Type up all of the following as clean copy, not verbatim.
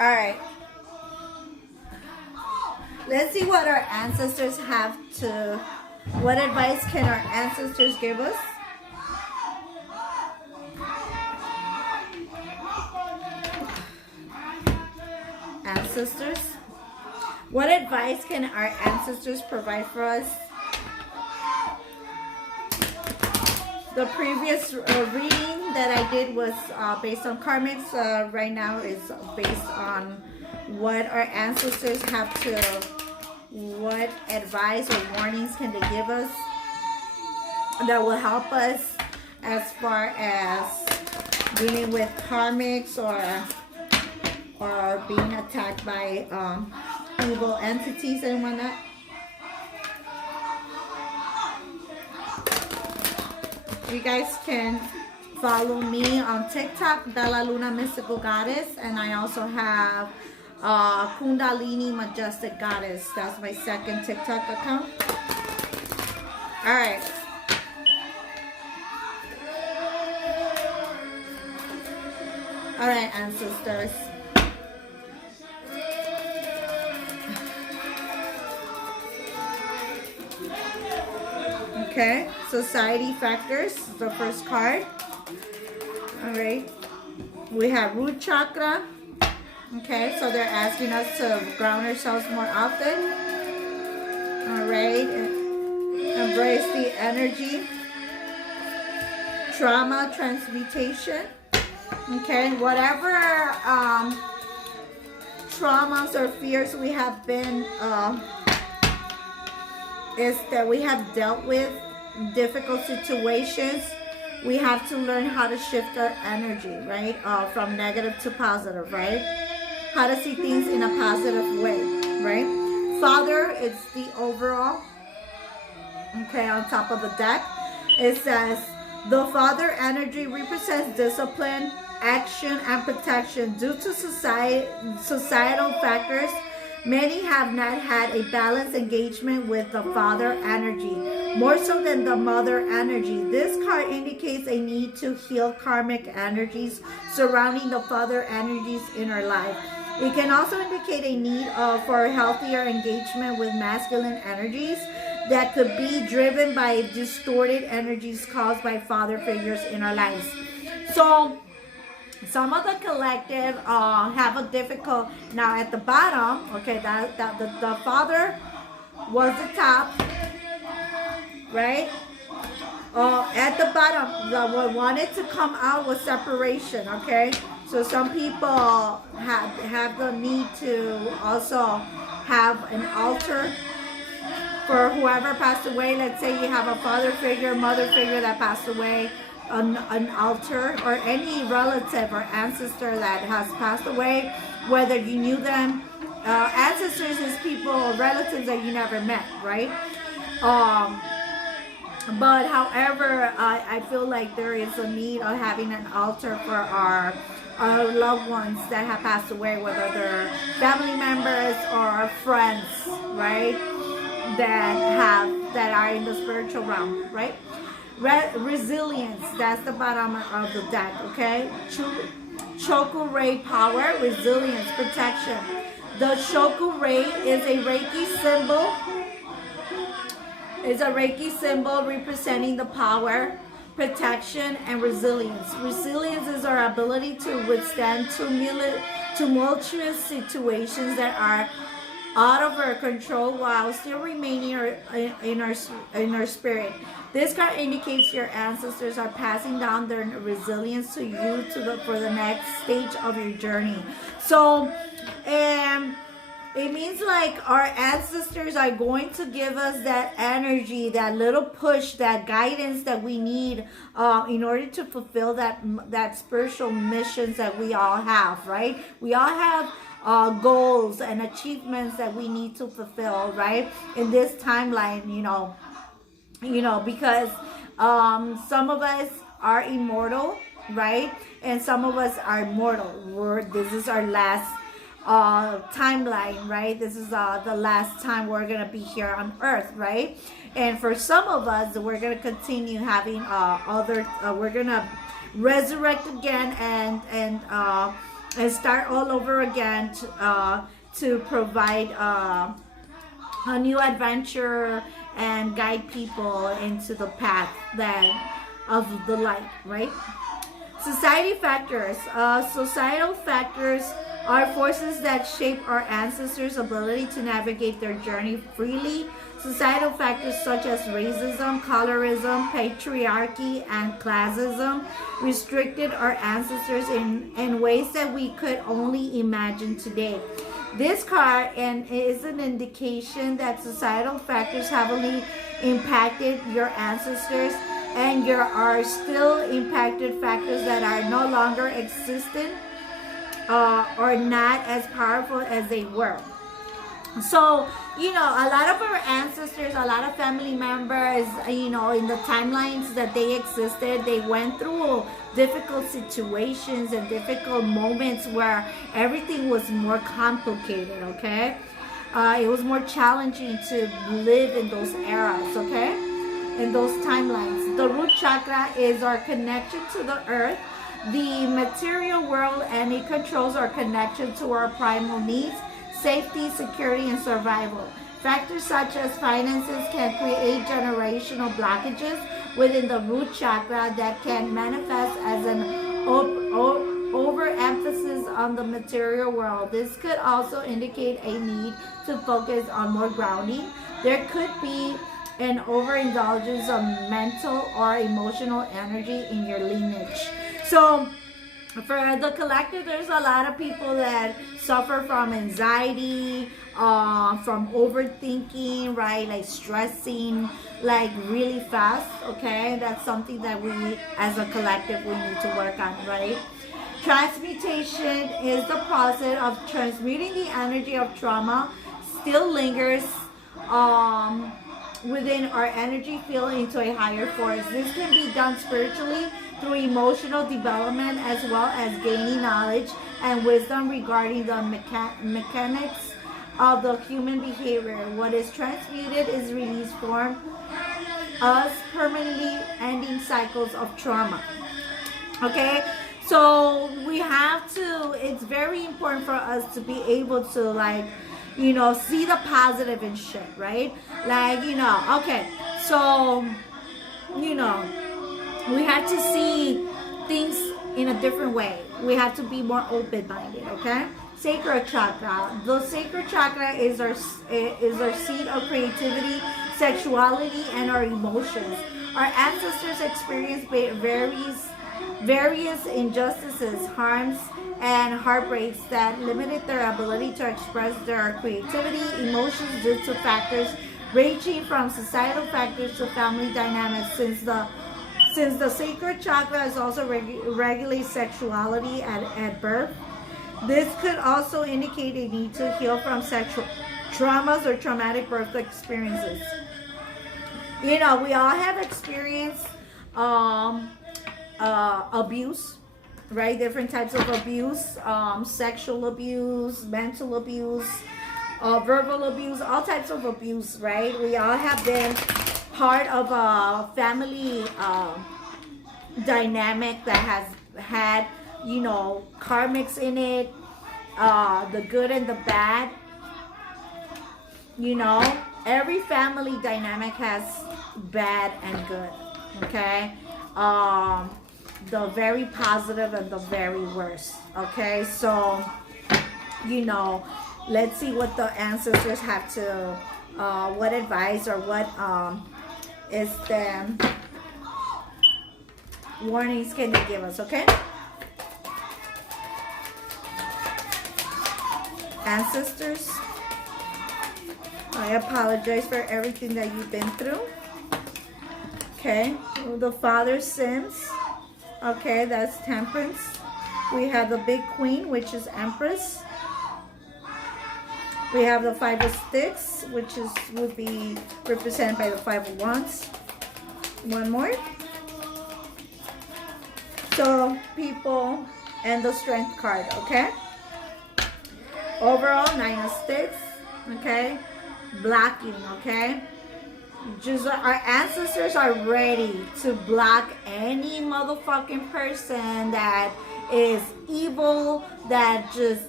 All right. Let's see what our ancestors have to. What advice can our ancestors give us? Ancestors. What advice can our ancestors provide for us? The previous reading that I did was based on karmics. Right now is based on what our ancestors have to, what advice or warnings can they give us that will help us as far as dealing with karmics or being attacked by evil entities and whatnot. You guys can follow me on TikTok, Bella Luna Mystical Goddess, and I also have Kundalini Majestic Goddess. That's my second TikTok account. All right. All right, ancestors. Okay, society factors, the first card. All right, we have root chakra. Okay, so they're asking us to ground ourselves more often. All right, embrace the energy. Trauma transmutation. Okay, whatever traumas or fears we have been is that we have dealt with difficult situations, we have to learn how to shift our energy, right? From negative to positive, right? How to see things in a positive way, right? Father, it's the overall. Okay, on top of the deck, it says, the father energy represents discipline, action, and protection. Due to societal factors, many have not had a balanced engagement with the father energy, more so than the mother energy. This card indicates a need to heal karmic energies surrounding the father energies in our life. It can also indicate a need for healthier engagement with masculine energies that could be driven by distorted energies caused by father figures in our lives. So some of the collective have a difficult, now at the bottom, okay, the father was the top, right? At the bottom, what wanted to come out was separation, okay? So some people have the need to also have an altar for whoever passed away. Let's say you have a father figure, mother figure that passed away, an altar, or any relative or ancestor that has passed away, whether you knew them. Ancestors is people or relatives that you never met, right? But however, I feel like there is a need of having an altar for our loved ones that have passed away, whether they're family members or friends, right? That are in the spiritual realm, right? Resilience, that's the bottom of the deck, okay? Choku Ray power, resilience, protection. The Choku Ray is a Reiki symbol. It's a Reiki symbol representing the power, protection, and resilience. Resilience is our ability to withstand tumultuous situations that are out of our control while still remaining in our spirit. This card indicates your ancestors are passing down their resilience to you for the next stage of your journey. So, it means like our ancestors are going to give us that energy, that little push, that guidance that we need in order to fulfill that spiritual missions that we all have, right? We all have goals and achievements that we need to fulfill, right? In this timeline, because some of us are immortal, right? And some of us are mortal. This is our last timeline, right? This is the last time we're gonna be here on earth, right? And for some of us, we're gonna continue having we're gonna resurrect again and and start all over again to provide a new adventure and guide people into the path that of the light, right? Society factors. Societal factors are forces that shape our ancestors' ability to navigate their journey freely. Societal factors such as racism, colorism, patriarchy, and classism restricted our ancestors in ways that we could only imagine today. This card is an indication that societal factors heavily impacted your ancestors, and there are still impacted factors that are no longer existent or not as powerful as they were. So, you know, a lot of our ancestors, a lot of family members, you know, in the timelines that they existed, they went through difficult situations and difficult moments where everything was more complicated, okay? It was more challenging to live in those eras, okay? In those timelines. The root chakra is our connection to the earth, the material world, and it controls our connection to our primal needs, safety, security, and survival. Factors such as finances can create generational blockages within the root chakra that can manifest as an overemphasis on the material world. This could also indicate a need to focus on more grounding. There could be an overindulgence of mental or emotional energy in your lineage. So, for the collective, there's a lot of people that suffer from anxiety, from overthinking, right? Like stressing, like really fast, okay? That's something that we, as a collective, we need to work on, right? Transmutation is the process of transmuting the energy of trauma, still lingers within our energy field into a higher force. This can be done spiritually through emotional development, as well as gaining knowledge and wisdom regarding the mechanics of the human behavior. What is transmuted is released from us, permanently ending cycles of trauma. Okay, so we have to, it's very important for us to be able to, like, you know, see the positive in shit, right? Like, you know, okay, so, you know, we have to see things in a different way. We have to be more open-minded, okay? Sacral chakra. The sacral chakra is our seat of creativity, sexuality, and our emotions. Our ancestors experienced various injustices, harms, and heartbreaks that limited their ability to express their creativity, emotions due to factors ranging from societal factors to family dynamics. Since the sacral chakra is also regulates sexuality at birth, this could also indicate a need to heal from sexual traumas or traumatic birth experiences. You know, we all have experienced abuse, right? Different types of abuse, sexual abuse, mental abuse, verbal abuse, all types of abuse, right? We all have been part of a family dynamic that has had, you know, karmics in it, the good and the bad. You know, every family dynamic has bad and good, okay? The very positive and the very worst, okay? So, you know, let's see what the ancestors have to, what advice or what is the warnings can they give us, okay? Ancestors, I apologize for everything that you've been through. Okay, the Father Sims. Okay, that's Temperance. We have the Big Queen, which is Empress. We have the Five of Sticks, which would be represented by the Five of Wands. One more. So, people and the Strength card, okay? Overall, Nine of Sticks, okay? Blocking, okay? Just our ancestors are ready to block any motherfucking person that is evil, that is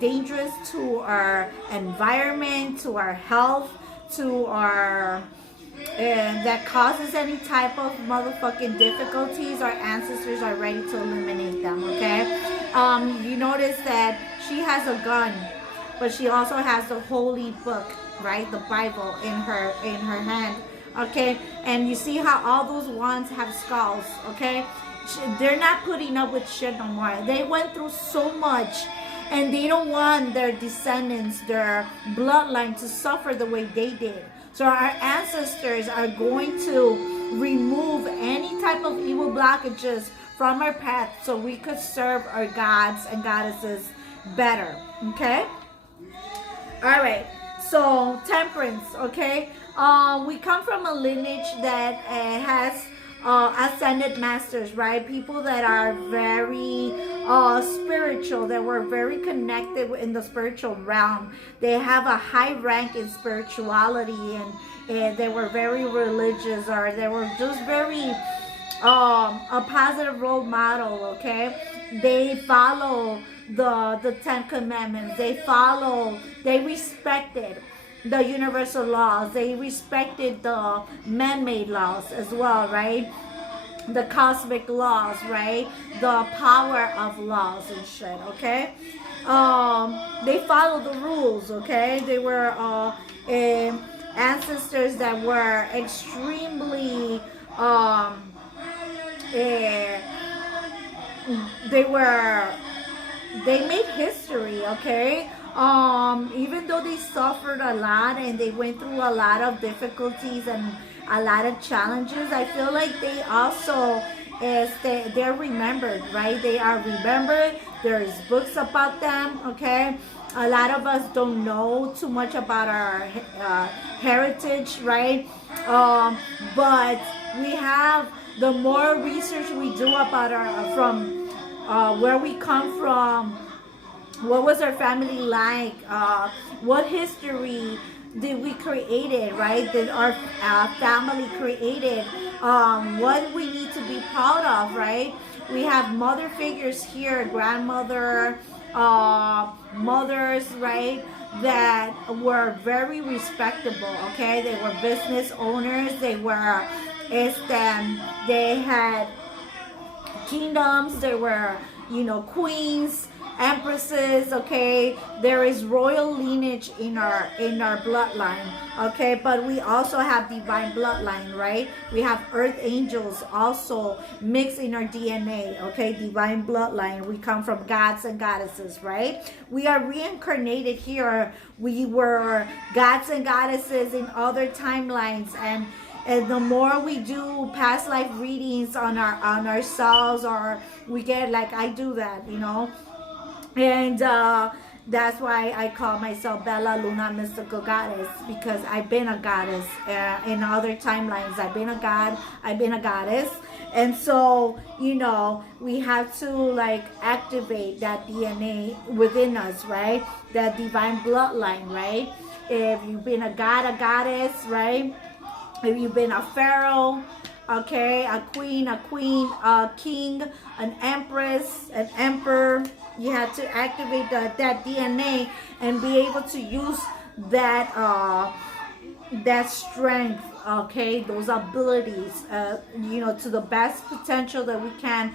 dangerous to our environment, to our health, to our that causes any type of motherfucking difficulties, our ancestors are ready to eliminate them. Okay, you notice that she has a gun, but she also has the holy book, right, the Bible in her hand. Okay, and you see how all those wands have skulls. Okay, they're not putting up with shit no more. They went through so much, and they don't want their descendants, their bloodline, to suffer the way they did. So our ancestors are going to remove any type of evil blockages from our path so we could serve our gods and goddesses better. Okay? All right. So temperance, okay? We come from a lineage that has ascended masters, right? People that are very spiritual, that were very connected in the spiritual realm. They have a high rank in spirituality, and they were very religious, or they were just very a positive role model. Okay, they follow the Ten Commandments. They respected the universal laws. They respected the man-made laws as well, right? The cosmic laws, right? The power of laws and shit, okay? They followed the rules, okay? They were ancestors that were extremely they made history, okay? Even though they suffered a lot and they went through a lot of difficulties and a lot of challenges, I feel like they also they're remembered, right? They are remembered. There's books about them, okay? A lot of us don't know too much about our heritage, right? But we have, the more research we do about from where we come from, what was our family like, what history did we created, right? Did our family created, what we need to be proud of, right? We have mother figures here, grandmother, mothers, right, that were very respectable, okay? They were business owners. They were they had kingdoms. They were, queens, empresses, okay? There is royal lineage in our bloodline, okay? But we also have divine bloodline, right? We have earth angels also mixed in our DNA, okay? Divine bloodline. We come from gods and goddesses, right? We are reincarnated here. We were gods and goddesses in other timelines, and the more we do past life readings on ourselves, or we get, like, I do that, and that's why I call myself Bella Luna, mystical goddess, because I've been a goddess in other timelines. I've been a god, I've been a goddess. And so, we have to, like, activate that DNA within us, right? That divine bloodline, right? If you've been a god, a goddess, right? If you've been a pharaoh, okay, a queen, a king, an empress, an emperor, you have to activate that DNA and be able to use that strength, okay, those abilities, to the best potential that we can.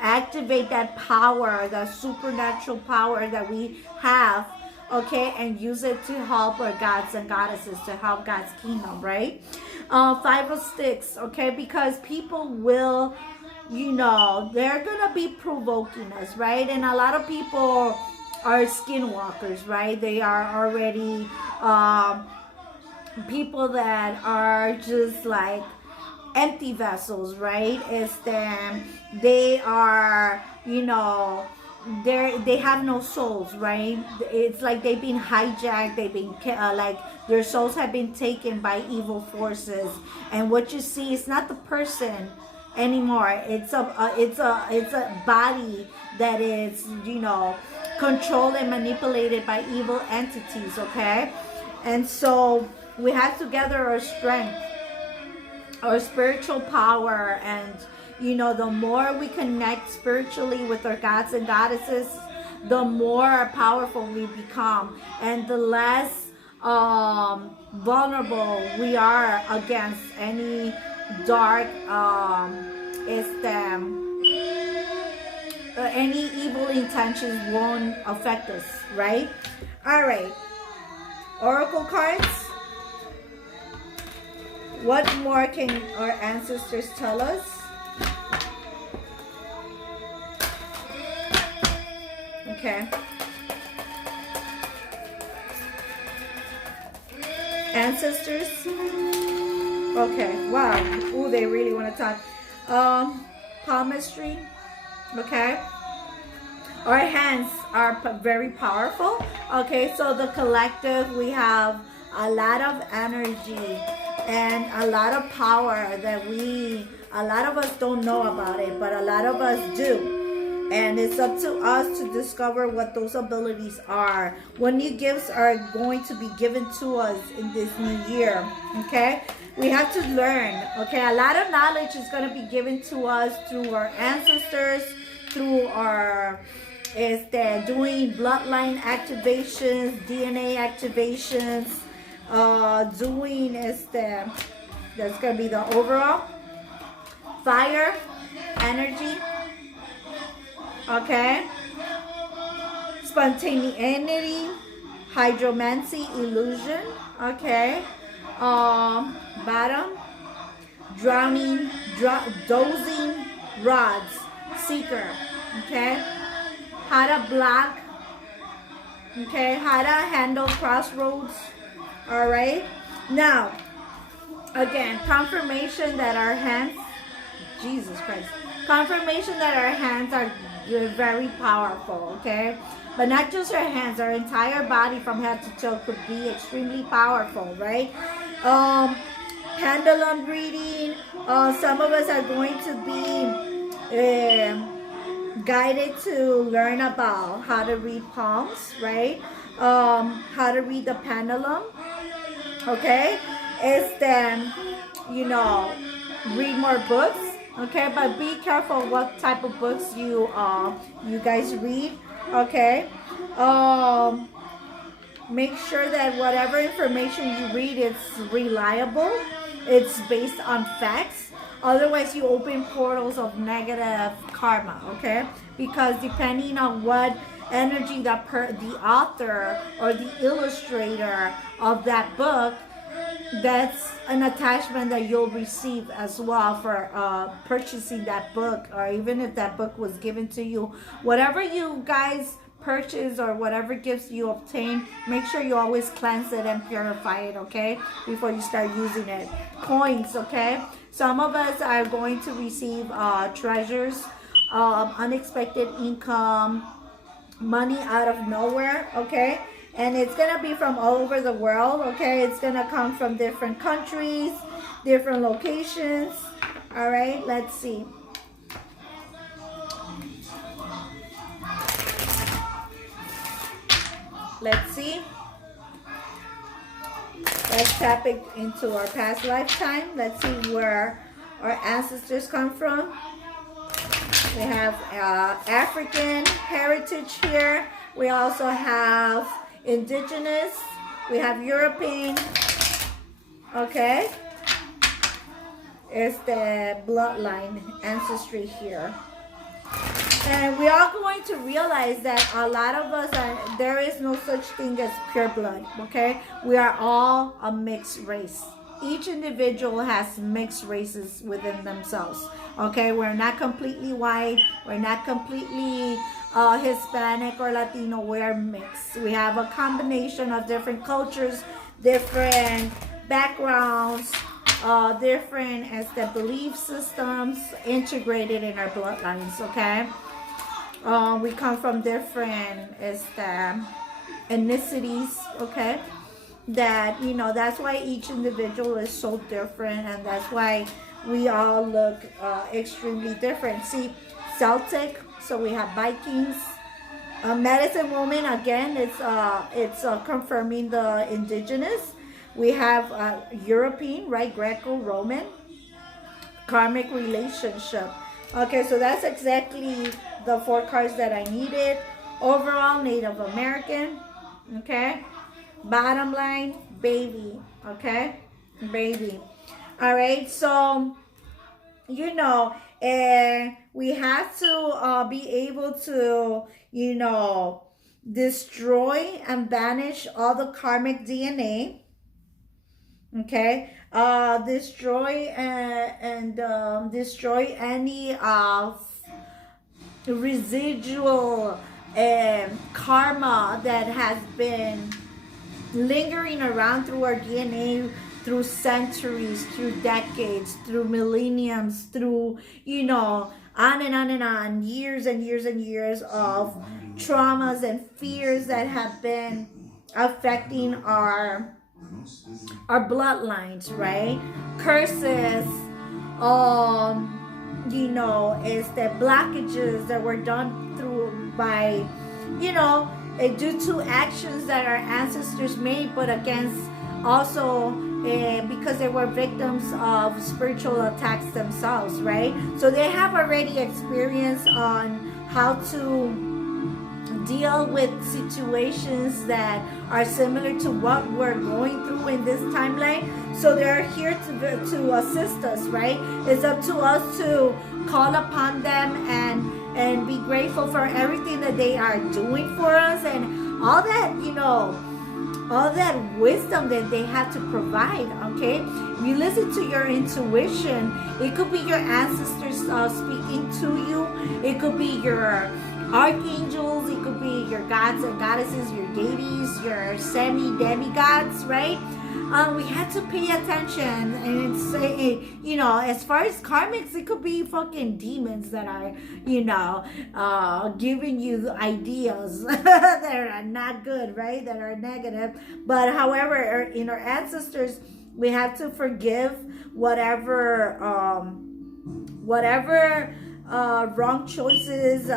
Activate that power, that supernatural power that we have, okay, and use it to help our gods and goddesses, to help God's kingdom, right? Five of Sticks, okay, because people will, they're gonna be provoking us, right? And a lot of people are skinwalkers, right? They are already people that are just like empty vessels, right? They are, they have no souls, right? It's like they've been hijacked. They've been like, their souls have been taken by evil forces. And what you see is not the person anymore. It's a body that is, controlled and manipulated by evil entities, okay? And so we have to gather our strength, our spiritual power, and you know, the more we connect spiritually with our gods and goddesses, the more powerful we become, and the less vulnerable we are against any dark any evil intentions won't affect us, right? All right, oracle cards. What more can our ancestors tell us? Okay. Ancestors. Okay. Wow. Ooh, they really want to talk. Palmistry. Okay. Our hands are very powerful. Okay. So the collective, we have a lot of energy and a lot of power that a lot of us don't know about it, but a lot of us do. And it's up to us to discover what those abilities are. What new gifts are going to be given to us in this new year, okay? We have to learn, okay? A lot of knowledge is going to be given to us through our ancestors, through our doing bloodline activations, DNA activations, doing that's going to be the overall fire energy. Okay, spontaneity, hydromancy, illusion. Okay, bottom, drowning, dozing rods, seeker. Okay, how to block. Okay, how to handle crossroads. All right, now again, confirmation that our hands, Jesus Christ, confirmation that our hands are very powerful, okay? But not just our hands, our entire body from head to toe could be extremely powerful, right? Pendulum reading. Some of us are going to be guided to learn about how to read palms, right? How to read the pendulum, okay? It's then, you know, read more books. Okay, but be careful what type of books you guys read. Okay, make sure that whatever information you read is reliable. It's based on facts. Otherwise, you open portals of negative karma. Okay, because depending on what energy the author or the illustrator of that book, that's an attachment that you'll receive as well for purchasing that book, or even if that book was given to you. Whatever you guys purchase or whatever gifts you obtain, make sure you always cleanse it and purify it, okay, before you start using it. Coins, okay, some of us are going to receive treasures, unexpected income, money out of nowhere, okay? And it's going to be from all over the world, okay? It's going to come from different countries, different locations. All right, let's see. Let's see. Let's tap it into our past lifetime. Let's see where our ancestors come from. We have African heritage here. We also have indigenous, we have European, okay? It's the bloodline ancestry here. And we are going to realize that a lot of us there is no such thing as pure blood, okay? We are all a mixed race. Each individual has mixed races within themselves, okay? We're not completely white, we're not completely Hispanic or Latino, we're mixed. We have a combination of different cultures, different backgrounds, different as the belief systems integrated in our bloodlines, okay? We come from different as the ethnicities, okay? That, you know, that's why each individual is so different, and that's why we all look extremely different. See, Celtic, so we have Vikings, medicine woman, again, it's confirming the indigenous. We have European, right, Greco-Roman, karmic relationship. Okay, so that's exactly the 4 cards that I needed. Overall, Native American. Okay. Bottom line, baby. Okay. Baby. All right. So, we have to be able to, destroy and banish all the karmic DNA. Okay. Destroy and destroy any residual karma that has been lingering around through our DNA, through centuries, through decades, through millenniums, through, on and on and on, years and years and years of traumas and fears that have been affecting our bloodlines, right? Curses, is the blockages that were done through by, due to actions that our ancestors made, but against also because they were victims of spiritual attacks themselves, right? So they have already experienced on how to deal with situations that are similar to what we're going through in this timeline. So they're here to assist us, right? It's up to us to call upon them and be grateful for everything that they are doing for us and all that, all that wisdom that they have to provide. Okay, you listen to your intuition. It could be your ancestors speaking to you. It could be your archangels, it could be your gods and goddesses, your deities, your semi-demigods, right? We had to pay attention, and it's as far as karmics, it could be fucking demons that are giving you ideas that are not good, right? That are negative. But however, in our ancestors, we have to forgive whatever wrong choices,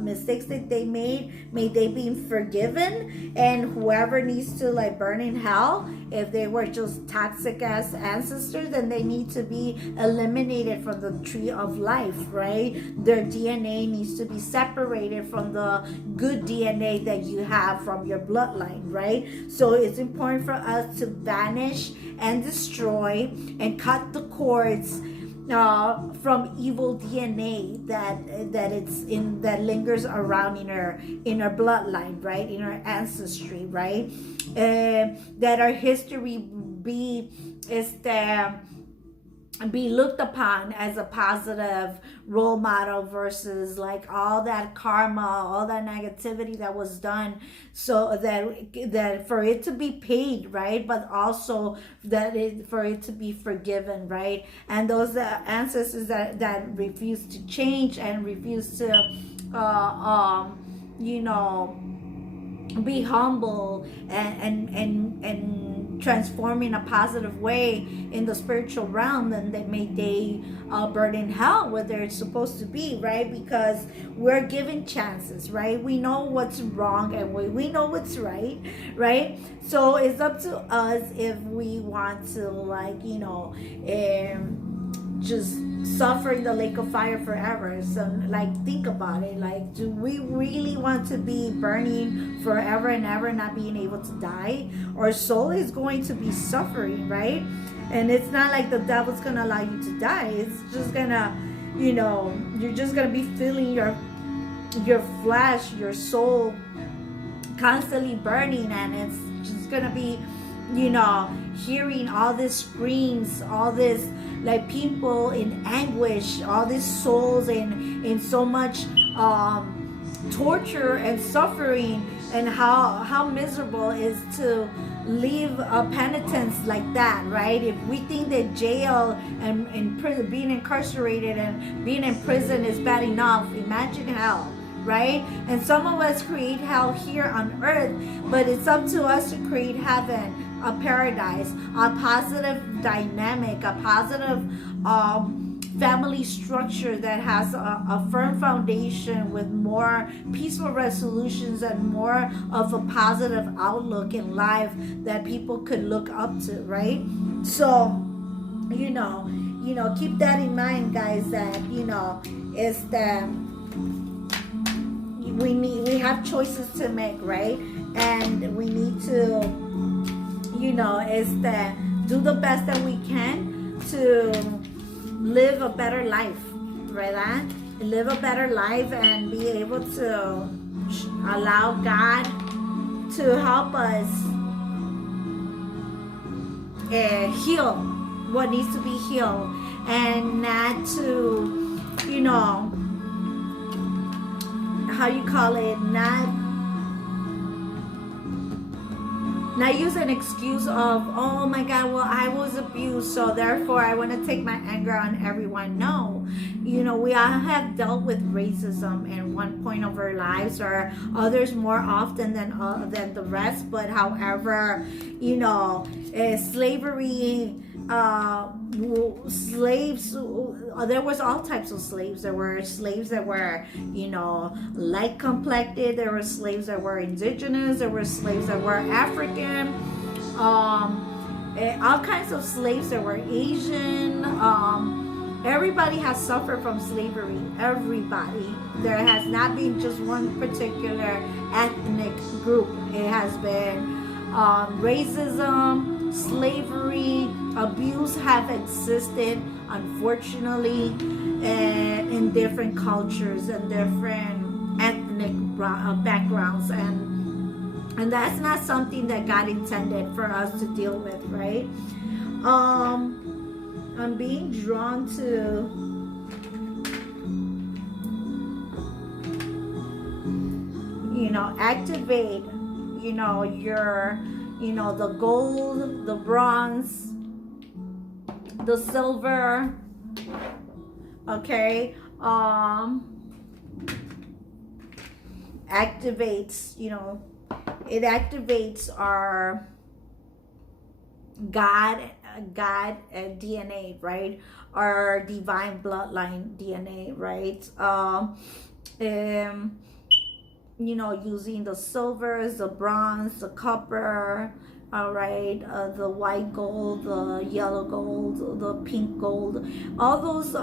mistakes that they made, may they be forgiven. And whoever needs to burn in hell, if they were just toxic ass ancestors, then they need to be eliminated from the tree of life, right? Their DNA needs to be separated from the good DNA that you have from your bloodline, right? So it's important for us to banish and destroy and cut the cords from evil DNA that lingers around in our bloodline, right? In our ancestry, right? That our history be looked upon as a positive role model versus all that karma, all that negativity that was done, so that for it to be paid, right? But also for it to be forgiven, right? And those ancestors that refuse to change and refuse to be humble and transform in a positive way in the spiritual realm, then they burn in hell where they're supposed to be, right? Because we're given chances, right? We know what's wrong and we know what's right? So it's up to us if we want to just suffer in the lake of fire forever. So think about it. Do we really want to be burning forever and ever, not being able to die? Our soul is going to be suffering, right? And it's not like the devil's gonna allow you to die. It's just gonna, you're just gonna be feeling your flesh, your soul constantly burning, and it's just gonna be hearing all these screams, all this people in anguish, all these souls in so much torture and suffering, and how miserable is to live a penitence like that, right? If we think that jail and in prison, being incarcerated and being in prison is bad enough, imagine hell, right? And some of us create hell here on earth, but it's up to us to create heaven, a paradise, a positive dynamic, a positive family structure that has a firm foundation with more peaceful resolutions and more of a positive outlook in life that people could look up to, right? So, keep that in mind, guys, that, is that we have choices to make, right? And we need to, is that do the best that we can to live a better life, right? Live a better life and be able to allow God to help us heal what needs to be healed, and not to, how you call it, not use an excuse of, oh my God, well, I was abused, so therefore I want to take my anger on everyone. No, we all have dealt with racism at one point of our lives, or others more often than the rest. But however, slavery, slaves, there was all types of slaves. There were slaves that were, light complected. There were slaves that were indigenous. There were slaves that were African. All kinds of slaves that were Asian. Everybody has suffered from slavery. Everybody. There has not been just one particular ethnic group. It has been racism, slavery, abuse have existed, unfortunately, in different cultures and different ethnic backgrounds, and that's not something that God intended for us to deal with, right? I'm being drawn to activate your the gold, the bronze, the silver, okay, activates, it activates our God DNA, right? Our divine bloodline DNA, right? Using the silvers, the bronze, the copper, all right, the white gold, the yellow gold, the pink gold, all those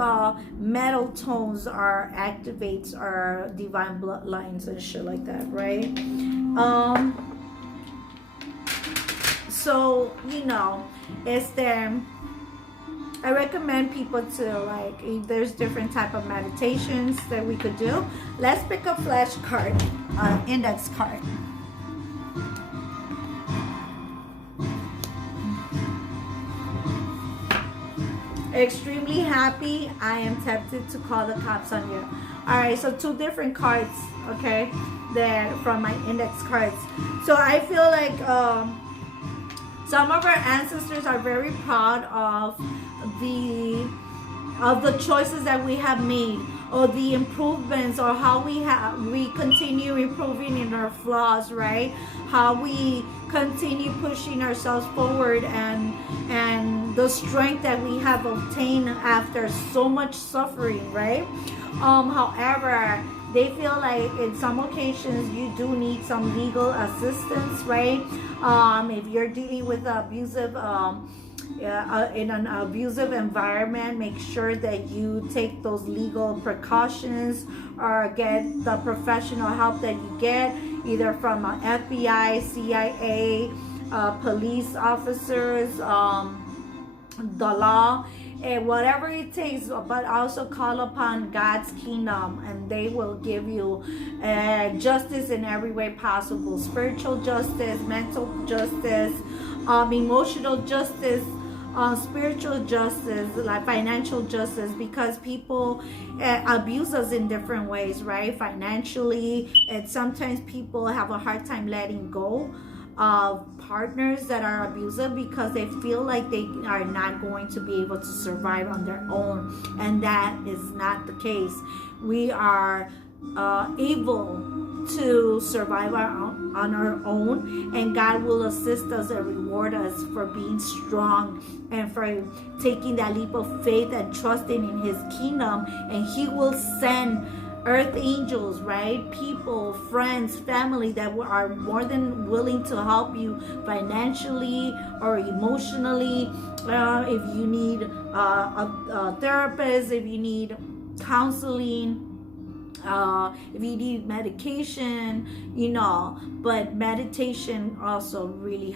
metal tones activates our divine bloodlines and shit like that, right? So I recommend people to, if there's different type of meditations that we could do. Let's pick a flashcard, index card. Extremely happy. I am tempted to call the cops on you. All right, so 2 different cards, okay, there from my index cards. So I feel like some of our ancestors are very proud of the choices that we have made, or the improvements, or how we continue improving in our flaws, right? How we continue pushing ourselves forward, and the strength that we have obtained after so much suffering, right? However, they feel like in some occasions you do need some legal assistance, right? If you're dealing with abusive in an abusive environment, make sure that you take those legal precautions, or get the professional help that you get, either from FBI, CIA, police officers, the law, and whatever it takes. But also call upon God's kingdom, and they will give you justice in every way possible: spiritual justice, mental justice, emotional justice, spiritual justice, like financial justice, because people abuse us in different ways, right? Financially, and sometimes people have a hard time letting go of partners that are abusive because they feel like they are not going to be able to survive on their own, and that is not the case. We are able to survive on our own, and God will assist us and reward us for being strong and for taking that leap of faith and trusting in His kingdom. And He will send earth angels, right? People, friends, family that are more than willing to help you financially or emotionally. If you need a therapist, if you need counseling, if you need medication, but meditation also really